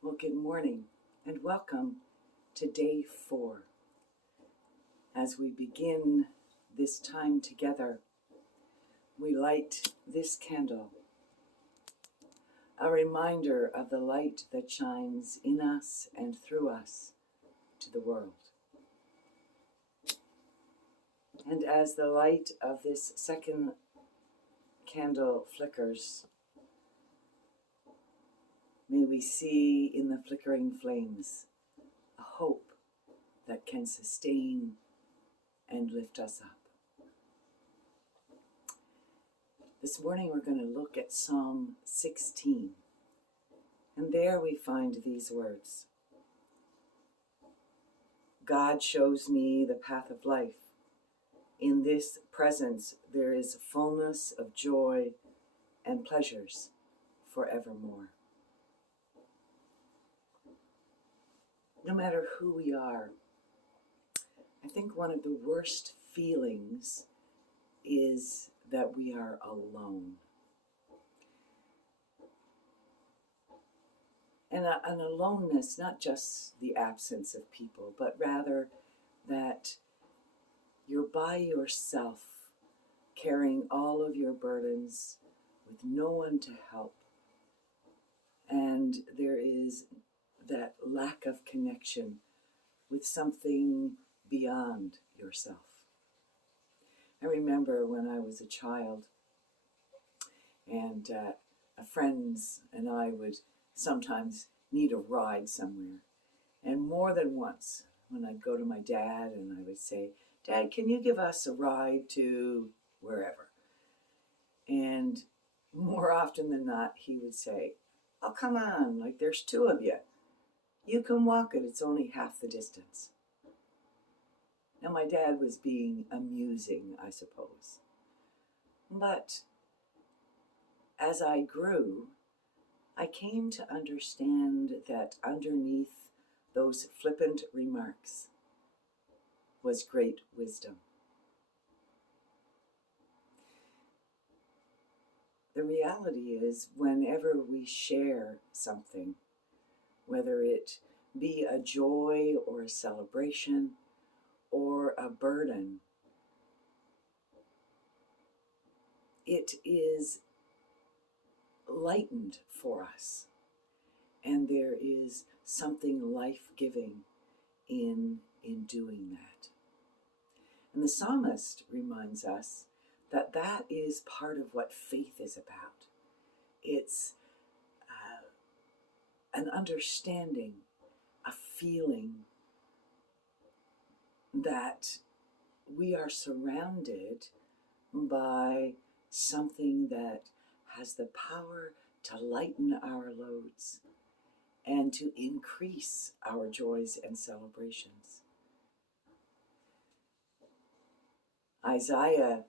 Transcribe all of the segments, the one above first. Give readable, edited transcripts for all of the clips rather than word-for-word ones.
Well, good morning and welcome to day 4. As we begin this time together, we light this candle, a reminder of the light that shines in us and through us to the world. And as the light of this second candle flickers, may we see in the flickering flames a hope that can sustain and lift us up. This morning we're going to look at Psalm 16, and there we find these words. God shows me the path of life. In this presence there is fullness of joy and pleasures forevermore. No matter who we are, I think one of the worst feelings is that we are alone. And an aloneness, not just the absence of people, but rather that you're by yourself, carrying all of your burdens with no one to help. And there is that lack of connection with something beyond yourself. I remember when I was a child, and friends and I would sometimes need a ride somewhere. And more than once, when I'd go to my dad and I would say, "Dad, can you give us a ride to wherever?" And more often than not, he would say, "Oh, come on, like there's 2 of you. You can walk it, it's only half the distance." Now, my dad was being amusing, I suppose. But as I grew, I came to understand that underneath those flippant remarks was great wisdom. The reality is, whenever we share something, whether it be a joy or a celebration or a burden, it is lightened for us, and there is something life-giving in doing that. And the psalmist reminds us that that is part of what faith is about. It's an understanding, a feeling that we are surrounded by something that has the power to lighten our loads and to increase our joys and celebrations. Isaiah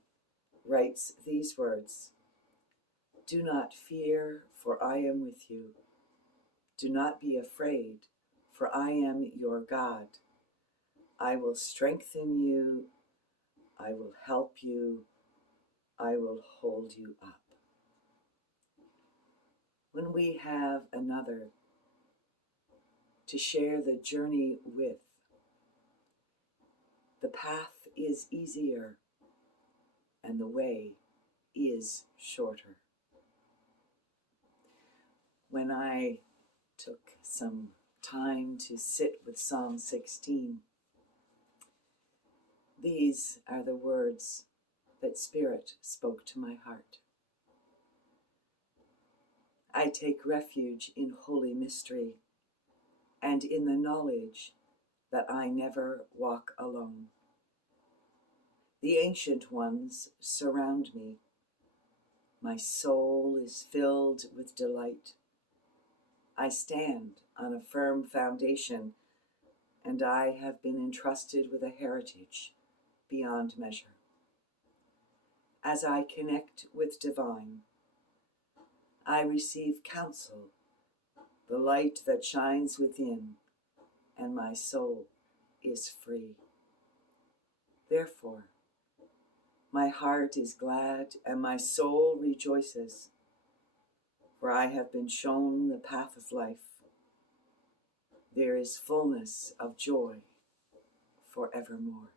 writes these words, "Do not fear, for I am with you. Do not be afraid, for I am your God. I will strengthen you. I will help you. I will hold you up." When we have another to share the journey with, the path is easier and the way is shorter. When I took some time to sit with Psalm 16, these are the words that Spirit spoke to my heart. I take refuge in holy mystery and in the knowledge that I never walk alone. The ancient ones surround me. My soul is filled with delight. I stand on a firm foundation, and I have been entrusted with a heritage beyond measure. As I connect with divine, I receive counsel, the light that shines within, and my soul is free. Therefore, my heart is glad and my soul rejoices, for I have been shown the path of life. there is fullness of joy forevermore.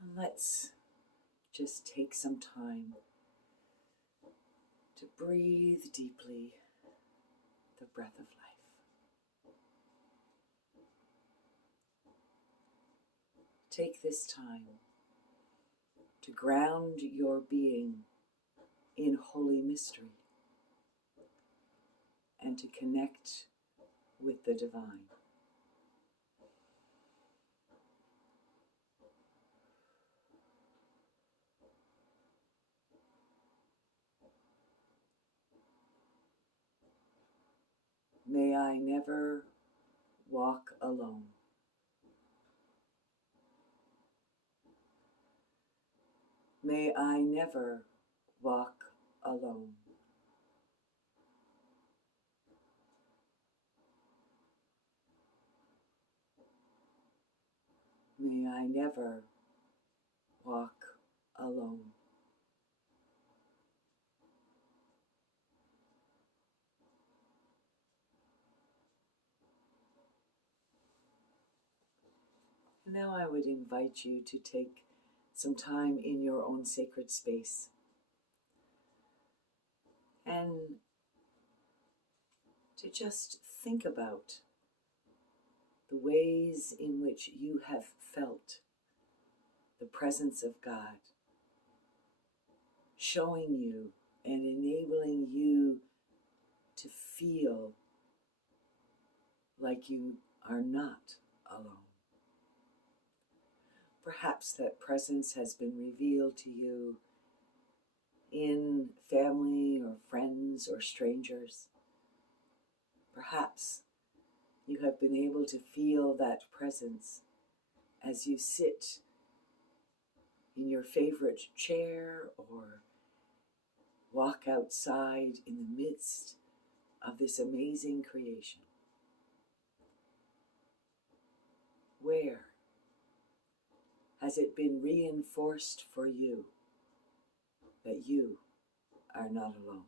And let's just take some time to breathe deeply the breath of life. Take this time to ground your being in holy mystery and to connect with the divine. May I never walk alone. May I never walk alone. May I never walk alone. Now I would invite you to take some time in your own sacred space and to just think about the ways in which you have felt the presence of God showing you and enabling you to feel like you are not alone. Perhaps that presence has been revealed to you in family or friends or strangers. Perhaps you have been able to feel that presence as you sit in your favorite chair or walk outside in the midst of this amazing creation. Where has it been reinforced for you that you are not alone?